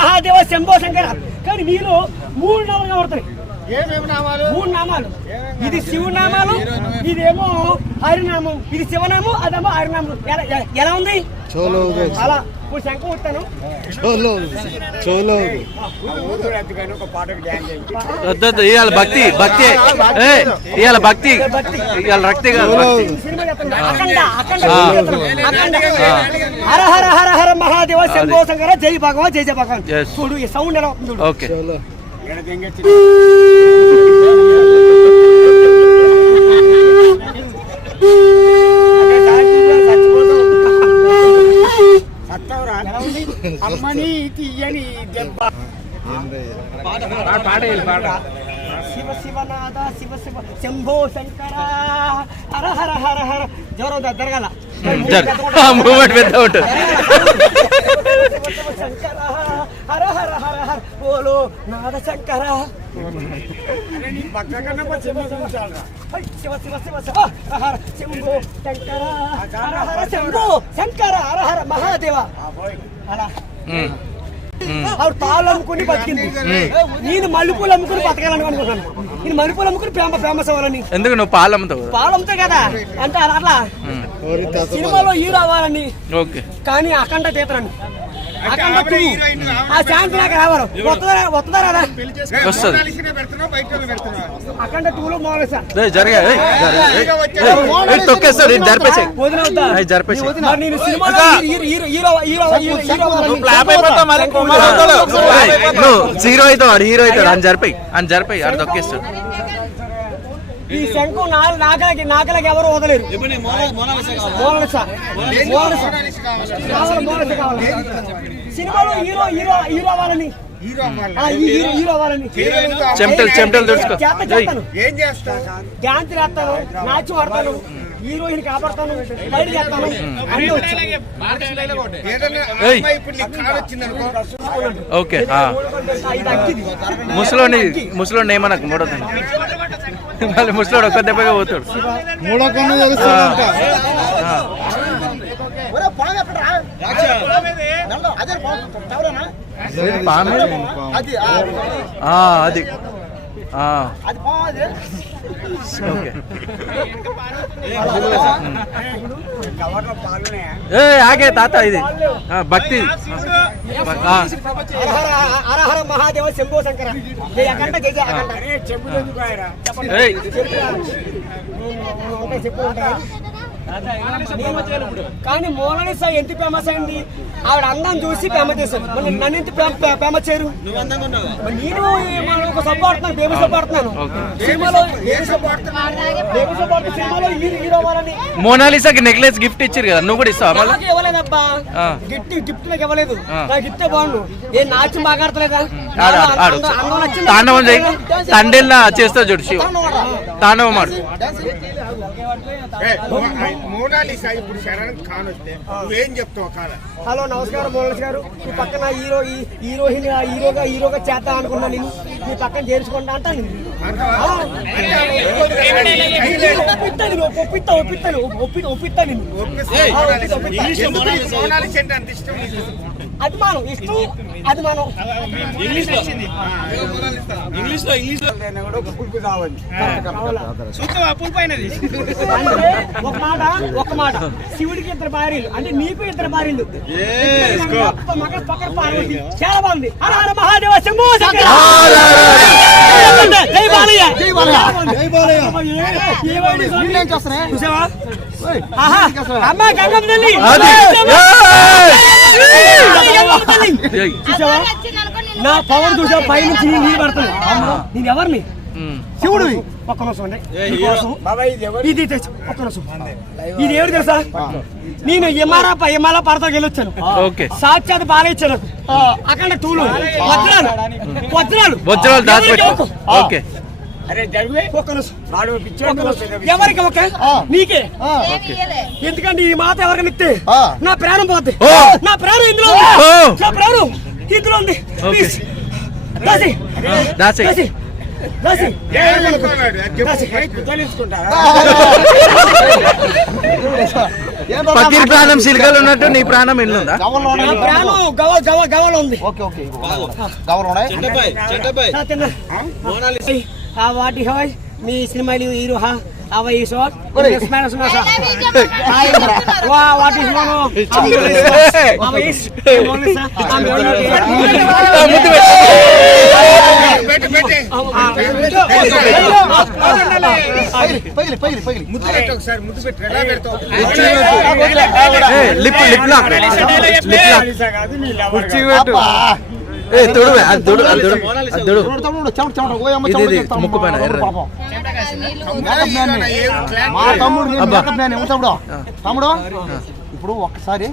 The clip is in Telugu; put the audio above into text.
మహాదేవ శంభో శంకర. కానీ నీలో 3 నామాలు కనబడతాయి. 3 నామాలు. ఇది శివనామాలు, ఇదేమో హరినామం, ఇది శివనామం, అదేమో హరినామం. ఎలా ఉంది అలా? ఇప్పుడు శంఖం కొట్టాను. ఇవాళ భక్తి భక్తి ఇవాళ భక్తి ఇవాళ రక్తి హర హర హర హర మహాదేవ శంభో శంకర జై భగవాన్ జై జయ భగవాన్. చూడు ఈ సౌండ్ ఎలా అవుతుంది. ఓకే అమ్మని తీయని దెబ్బ. శివ శివనాథ శివ శివ శంభో శంకర హర హర హర హర. జోరం జరగాల మూమెంట్ పెద్ద ఉంటుంది. శంకర హర హర హర హర బోలో నాద శంకర. శివ శివ శివ శివ హర శంభో శంకర హర హర శంభో శంకర హర హర మహాదేవ. అలా ఆవిడ తాళ్ళు అమ్ముకుని బతికింది. నేను మల్లెపూలు అమ్ముకుని బతకాలని అనుకుంటున్నాను. నేను మల్లెపూలు అమ్ముకుని ఫేమస్ అవ్వాలని. ఎందుకు నువ్వు పాలు అమ్ముతావు? పాలు అమ్ముతావు కదా అంటే అట్లా సినిమాలో హీరో అవ్వాలని. కానీ అఖండ తీతరని ఆ ఛాన్స్ నాకు రావారు. వస్తుందా రాదా? అఖండ 2లో హీరో అవుతావు, హీరో అవుతాడు అని జరిపోయి అని తొక్కేస్తాడు. ఈ శంకు నాకలకి ఎవరు వదలేరు. సినిమాలో హీరో హీరో హీరో అవ్వాలని హీరో అవ్వాలని చెమటలు దుడుచుకో. డ్యాన్స్ చేస్తాను, నాచు ఆడతాను, హీరోయిన్ కాపాడతాను, బయట చేస్తాను అన్నీ వచ్చాయి. ఓకే ముసలోని ఏమనకు మూడో మళ్ళీ ముసలోడు ఒక్క దెబ్బగా పోతాడు. మూడో కన్ను తెలుస్తాడంట. అది ఆగే తాత ఇది భక్తి. హర మహాదేవ శంభో శంకర జయ అఖండ జయ జయ అఖండ. కానీ మోనాలిసా ఎంత ఫేమస్ అయింది? ఆవిడ అందం చూసి ఫేమస్ చేశారు. నన్ను ఎంత ఫేమస్ చేయరు? నేను ఒక సపోర్టున్నాను, బేబీ సపోర్టున్నాను. సినిమాలో హీరో అవ్వాలని. మోనాలిసాకి నెక్లెస్ గిఫ్ట్ ఇచ్చారు కదా, నువ్వు కూడా ఇస్తావా? నాకు ఇవ్వలేదబ్బా, గిఫ్ట్ నాకు ఇవ్వలేదు. నాకు ఇస్తే బాగుండు. ఏ నాట్యం బాగా ఆడతలేదా? తాండవం చేయి, తండేళ్ళ చేస్తా చూడు. శివ తాండవం ఆడు. హలో నమస్కారం మోనాలిసా గారు. ఈ పక్కన హీరోగా చేద్దాం అనుకున్నా. నేను మీ పక్కన చేర్చుకుంటా అంటాను. అభిమానం ఇష్టం అభిమానం. ఒక మాట శివుడికి 2 భార్యలు అంటే నీకు 2 భార్యలు. పక్కన పార్వతి. చాలా బాగుంది. హర హర మహాదేవ శంభో శంకర జై బాలయ్య జై బాలయ్య. చూసావా అమ్మ గంగమ్మ తల్లి. నా పవర్ చూసా పై నుంచి నీళ్ళు పడతాను. నేను ఎవరిని? శివుడివి. ఒక్క నిమిషం అండి. ఇది ఒక్క నిమిషం. ఇది ఎవరు తెలుసా? నేను హిమాల పడతాకి వెళ్ళొచ్చాను. సాక్షాత్ బాగా ఇచ్చాను. అక్కడ 2లో వజ్రాలు ఎవరికి? ఓకే నీకే. ఎందుకంటే ఈ మాట ఎవరికైనా ఇస్తే నా ప్రాణం పోద్ది. నా ప్రాణం ఇందులో ఉంది. నా ప్రాణం ఇందులో ఉంది. పకీర్ ప్రాణం సిలికలు ఉన్నట్టు నీ ప్రాణం ఎల్లుందా? నా ప్రాణం గవలో ఉంది. ఓకే ఓకే గవర్లు ఉన్నాయి. వాటి హాయ్ మీ సినిమాలు హీరో హా అవై shot smash smash what is no అవై ఇస్ లిప్ లిప్ లాక్ తొడు అది తొడు అది తొడు అది తొడు ఇది ముక్కు పైన మా తమ్ముడు తమ్ముడు ఇప్పుడు ఒక్కసారి